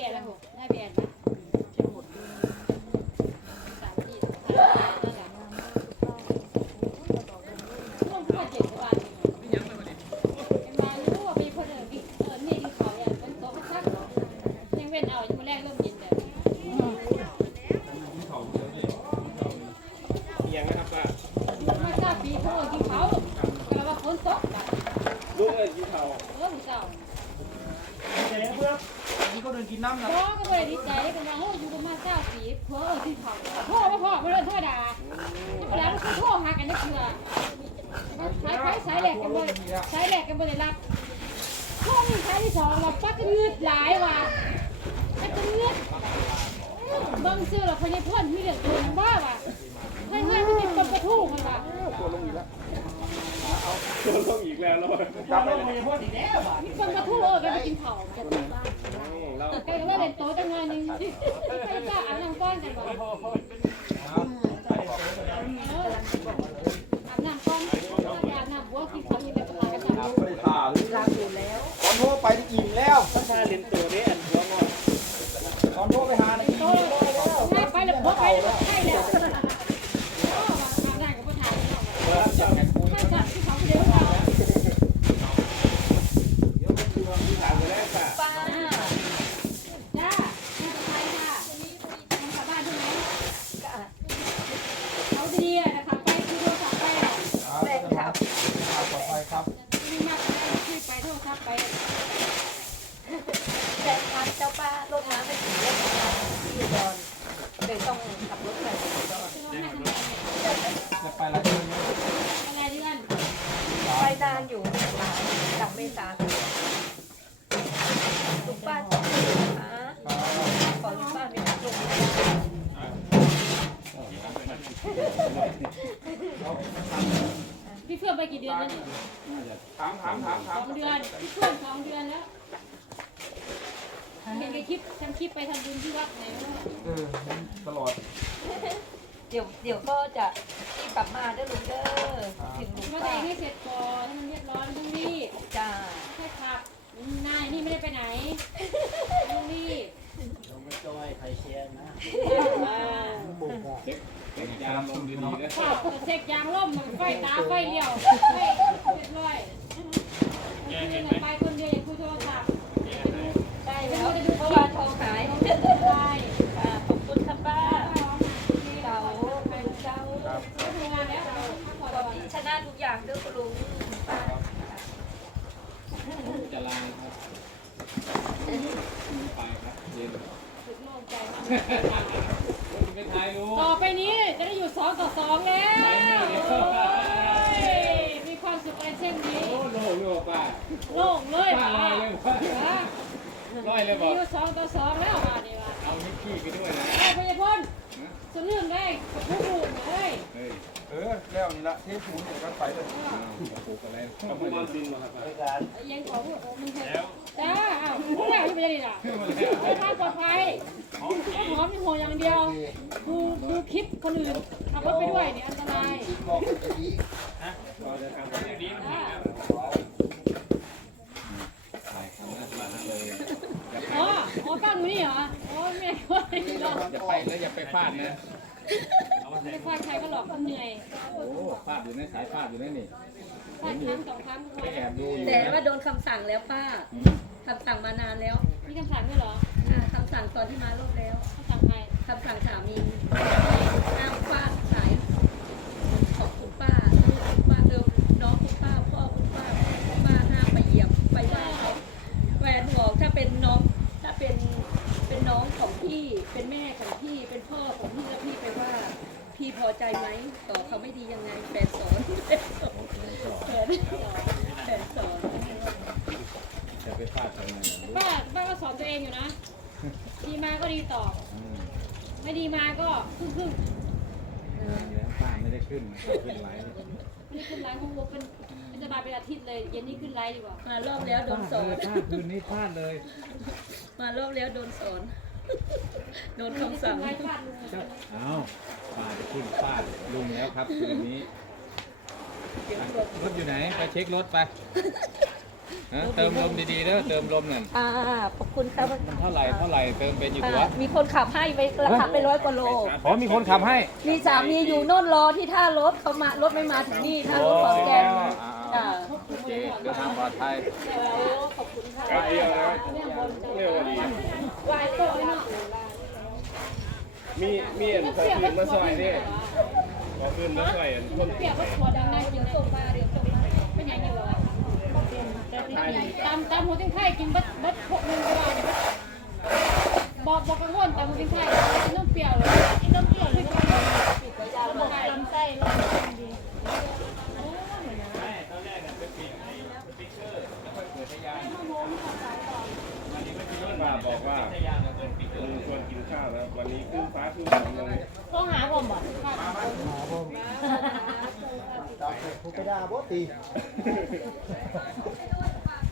บียร์แล้วหกหน้าเบียร์นะสามที่นั่นแหละร่วมพ่อเจ็ดวันเป็นมารู้ว่ามีคนเออมีเออนี่ที่เขาอย่างเป็นโต๊ะคักยังเว้นเอายังมาแรกเริ่มยินแบบ ยังนะครับป้า มาทราบปีเขากินเขากระว่าฝนตกแบบ ลูกเอ้ยกินข้าว เออผู้เจ้า เจ๊เพื่อน นี่ก็เดินน้ำนะพ่อก็เลยดีใจกันว่าโอ้อยู่กันมาณเจ้าปีเพื่อเออที่เขาพ่อว่าพ่อไม่เลยธรรมดาแล้วมันคือพ่อหากันนักเชื่อสายไฟสายแหลกกันบ่สายแหลกกันบ่ได้รับพ่อมีสายที่สองเราปักกันเงืดหลายว่ะปักกันเงืดบางซื้อเราพยาพ่นมีเรื่อตัวนังบ้าว่ะให้ให้ไม่ติดกับกระทู้มันว่ะตัวลงอีกแล้วตัวลงอีกแล้วเราจับไปเลยพ่นอีกแล้วมีคนกระทู้เออกันไปกินเผากัน เราใครก็ว่าเล่นโต๊ะจังงานนึงใครจะอาบน้ำก้อนกันบ่เอออาบน้ำก้อนอาบน้ำบัวกินเขาอยู่ในปลากระชับ ไม่ได้ถ่าเลยตอนโทรไปนี่อิ่มแล้วถ้าชาเรียนตัวนี้อันหัวงอนตอนโทรไปหานี่อิ่ม โต๊ะง่ายไปแล้วบัวไปแล้วใช่แล้วอาบน้ำกับพ่อถ่าย แล้วจับกันคุย ถ้าจับที่เขาเลี้ยวเรา เดี๋ยวผมดูว่าที่ถามไปแล้วค่ะ ป้าจ้าน่าจะไปค่ะทำกลับบ้านใช่ไหมเขาดีอะนะคะไปคือโทรศัพท์ไปอะ แม่ครับปลอดภัยครับ มีมากคุยไปโทรศัพท์ไป แต่ทางเจ้าป้ารถน้ำไปถึงรถน้ำที่อุดรเลย ต้องขับรถไปถึงอุดรจะร้องไห้ทำไมเนี่ยจะไปแล้วเดือนนี้อะไรเดือนไปนานอยู่เมษาหลังเมษาลุงป้าต้องนะคะขอลุงป้ามีนัดลงพี่เพื่อนไปกี่เดือนแล้วเนี่ยถามถามถามสถามองเดือนพี่เพื่อนสองเดือนแล้ว เห็นในคลิปทำคลิปไปทำบุญที่วัดไหนไม่รู้เออตลอดเดี๋ยวเดี๋ยวก็จะรีบกลับมาเด้อลุงเด้อถึงลุงว่าตัวป้าเองให้เสร็จก่อนให้มันเรียบร้อยต้องรีบจ้าแค่ขับนายนี่ไม่ได้ไปไหนต้องรีบเด็กยามลงดีๆนะข้าวเช็คยางล่มมันไฟตาไฟเลี้ยวไฟเรียบร้อยไปคนเดียวอย่าคุยโทรศัพท์ได้แล้ วเพราะว่าทองหายได้อ่าขอบคุณค่ะป้าเจ้าเจ้าทำงานแล้วขอบคุณชนะทุกอย่างด้อคุณลุงป้าจะลาครับไปครับเย็นไม่ทายรู้ต่อไปนี้จะได้อยู่สองต่อสองแล้วมีความสุขอะไรเช่นนี้โล่งเลยป้าลอยเลยป้า ลอยเลยบมีอกอยู่สองต่อสองแล้วมาดีว่าเอานิกกี้ไปด้วยนะไอ้พยาพลสเรื่องได้กับผู้ดูเฮ้ยเฮ้ยเออแล้วนี่ละเทปศูนย์เนี่ยก็ไปเลยปลูกอะไรเขาไม่ได้ดินมาครับยังขอพูดมึงเถอะจ้าอ้าวพูดแล้วที่ไม่ได้ด่ะไปทางปลอดภัยก็หอมมีหัวอย่างเดียวดูดูคลิปคนอื่นขับรถไปด้วยเนี่ยอันตราย บอกกันดี เราจะทำแบบนี้ อ่า ใช่ทำหน้าที่เลย อ๋ออ๋อป้าหนูนี่เหรออ๋อไม่ได้ว่าอะไรหรอก อย่าไปแล้วอย่าไปฟาดนะไม่ได้ฟาดใครก็หลอกคนเหนื่อยโอ้ฟาดอยู่ในสายฟาดอยู่นั่นนี่ฟาดครั้งสองครั้งก็พไปอแอบดูอยู่แต่นะว่าโดนคำสั่งแล้วป้าคำสั่งมานานแล้วมีคำสั่งด้วยเหรออ่าคำสั่งตอนที่มารอบแล้วคำสั่งใครคำสั่งสามีห้ามฟาดสายของคุณป้าลูกคุณป้าเดิมน้องคุณป้าพ่อคุณป้าคุณป้าห้ามไปเหยียบไปว่าเขาแหวนบอกถ้าเป็นน้องถ้าเป็นเป็นน้องของพี่เป็นแม่ของพี่เป็นพ่อของพี่แล้วพี่ไปว่าพี่พอใจไหมต่อเขา ไม่ดียังไงแฟนสอนแฟนสอนแฟนสอนแฟนสอนจะไปฟาดทำไมป้าป้าก็สอนตัวเองอยู่นะ ดีมาก็ดีต่อ ไม่ดีมาก็ครึ่งครึ่งแล้วป้าไม่ได้ขึ้นขึ้นไลฟ์ๆไม่ได้ขึ้นไลฟ์ของผมเป็นเป็นสบายเป็นอาทิตย์เลย เย็นนี้ขึ้นไลฟ์ดีกว่า มารอบแล้วโดนสอนพลาดคืนนี้พลาดเลย มารอบแล้วโดนสอน โดนคำสั่งไลฟ์ฟาดลุงเลยเอาป้าจะขึ้นฟาดลุงแล้วครับคืนนี้เดี๋ยวรถอยู่ไหน ไปเช็ครถไปนะเติมลมดีๆเด้อเติมลมนั่นอ่าขอบคุณครับมันเท่าไหร่เท่าไหร่เติมเป็นอยู่ตัวอ่ามีคนขับให้ไปราคาไปร้อยกว่าโลอ๋อมีคนขับให้ มีสามีอยู่โน่นรอที่ท่ารถเขามารถไม่มาถึงนี่ท่ารถขอนแก่นอ่าอ่าโอเคเดินทางปลอดภัยขอบคุณค่ะ วายโตเนาะมีมีอันขอคืนมาซอยนี่ขอคืนมาซอยอันคนเปียกก็หัวดังนั้นกินส่งมาเดี๋ยวส่งมปลาเป็นยังไงวตามตามหัวติ้งไข่กินบัดบัดหกโมงกว่าเนี่ยบอกบอกกังวลตามหัวติ้งไข่กินน้ำเปรี้ยวเลยกินน้ำเปรี้ยวเลยก็ได้ระบบลำไส้ลำดี มาบอกว่าลุงชวนกินข้าวแล้ววันนี้ขึ้นฟ้าขึ้นฝนเลย ต้องหาผมบ่จับผู้ไปด่าบ่ตี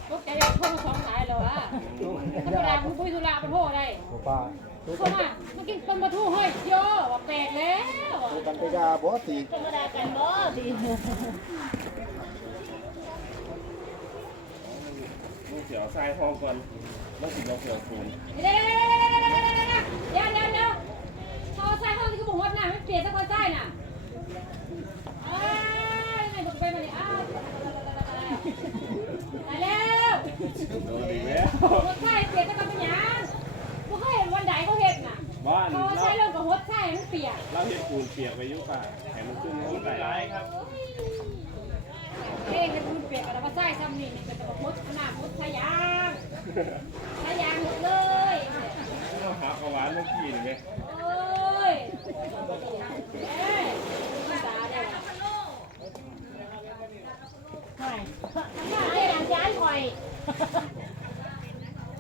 พวกแกอยากโทรมาสองสายแล้วอะธรรมดาคุณคุยธุระมันโทรได้ป้าเข้ามาเมื่อกี้ต้นมาทู่เฮ้ยโย่ว่าแปลกแล้วกันไปด่าบ่ตีธรรมดากันบ่ดีลุงเสียวทรายทองก่อนต้องสิบเราเสียวสูงเดี๋ยวเดี๋ยวเดี๋ยวเดี๋ยวพอ ใส่ห้องที่เขาบอกว่าหน้าไม่เปลี่ยนสักคนใส่น่ะอ้ายไม่บอกไปมาเลยอ้าวไปแล้วโดนอีกแล้วหัวใส่เปลี่ยนสักคนเป็นยังพวกเขาเห็นวันใดเขาเห็นน่ะบ้านพอเราใส่เรื่องกับหัวใส่มันเปียกเราเห็ดปูนเปียกไปยุค่ะแถมมันขึ้นน้ำใส่ครับเองเป็นมันเปียกแต่ว่าใส่ซ้ำนี่นี่เป็นตัวมดขนาดมดทะยางทะยางหมดเลยเราหากระหวานเมื่อกี้นี่ไง โอ้ยเอ้ยภาษาเดียวกันไม่ไม่ได้อย่างย้ายหอย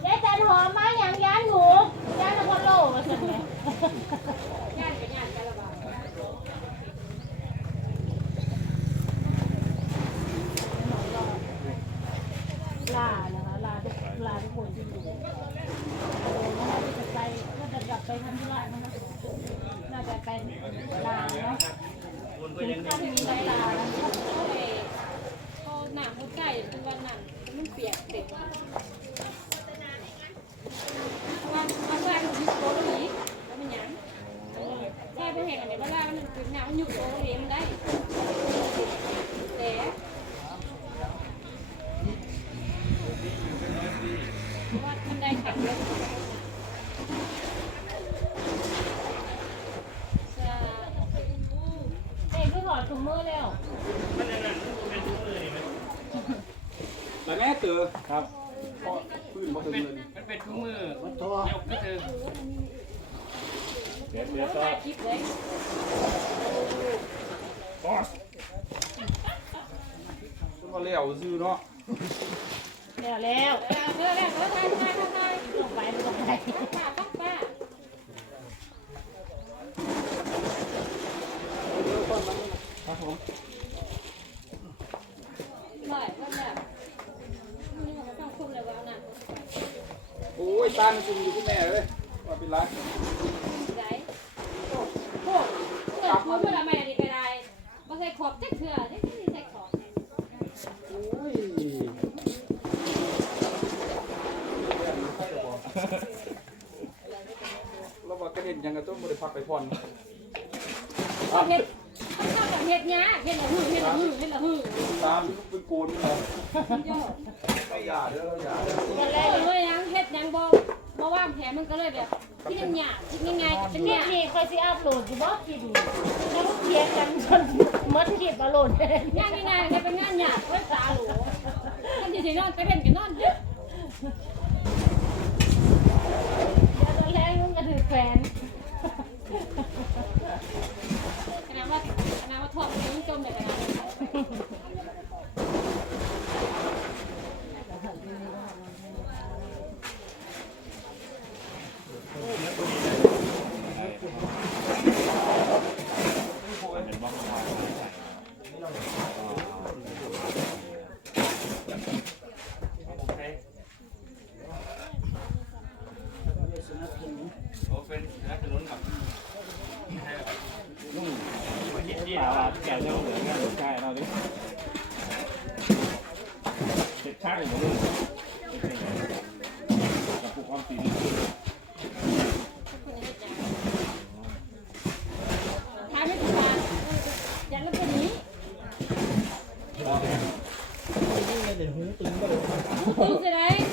ยายจันหอมมาอย่างย้ายหนูย้ายนครโลกมาสิเนี่ยย้ายเป็นย้ายกัน ลานะคะลาทุกลาทุกคนที่อยู่โอ้นะคะจะไปก็จะกลับไปทำธุระนะคะน่าจะเป็นลาเนาะถ้าถึงไปลาแล้วเขาเองเขาหนักเขาใกล้เป็นวันนั้นมันเปียกเต็มวันวันแรกมันมีโต๊ะนี้แล้วมันยัง แค่ไปเห็นอันนี้เวลามันเป็นหนาวอยู่โต๊ะนี้มันได้แต่ว่ามันได้ขับเยอะจะเอ้ยก็ถอดถุงมือแล้วแต่แม่เตือครับพ่อพื้นบ่ถึงเลยมันเป็นถุงมือมันทอยกก็คือเดี๋ยวเดี๋ยวถ่าก็ยคลิปเลยมันก็เลี้ยวซื่อเนาะแล้วแล้วเออเออเออถ่ายถ่ายถ่ายลงไปลงไปป้าป้าป้าไม่ก็แบบนี่มันต้องคุมเลยว่าน่ะโอ้ยตามันซึมอยู่คุณแม่เลยว่าเป็นไรไหนโอ้โห เกิดคุมเมื่อไหร่ดีไปได้มาใส่ขอบเจ๊เถื่อเจ๊ใส่ขอบโอ้ยเราว่ากระเด็นยังกระต้นบริพักไปผ่อนเฮ็ดมันเข้ากับเฮ็ดยาเฮ็ดละหื้อเฮ็ดละหื้อเฮ็ดละหื้อตามเป็นโกนเลยยอดไม่อย่าเด้อเราอย่าเด้อเออเฮ้ยยังเฮ็ดยังบ่ บ่ว่างแผนมันก็เลยแบบที่ยังหยาบที่ง่ายๆเป็นนี่เนี่ยนี่คอยสิอัพโหลดอยู่บ่กินแล้วเทียงกันจนหมดคลิปอัพโหลดเลยงานง่ายๆเป็นงานหยาบไว้ตาหลูท่านสินอนไปเป็นกั ที่เราแก่เร็วเหลืองยใช่เราดิเด็กช่างรับอยไม่ปากนตัวนี้ตึงเสียได้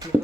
ค่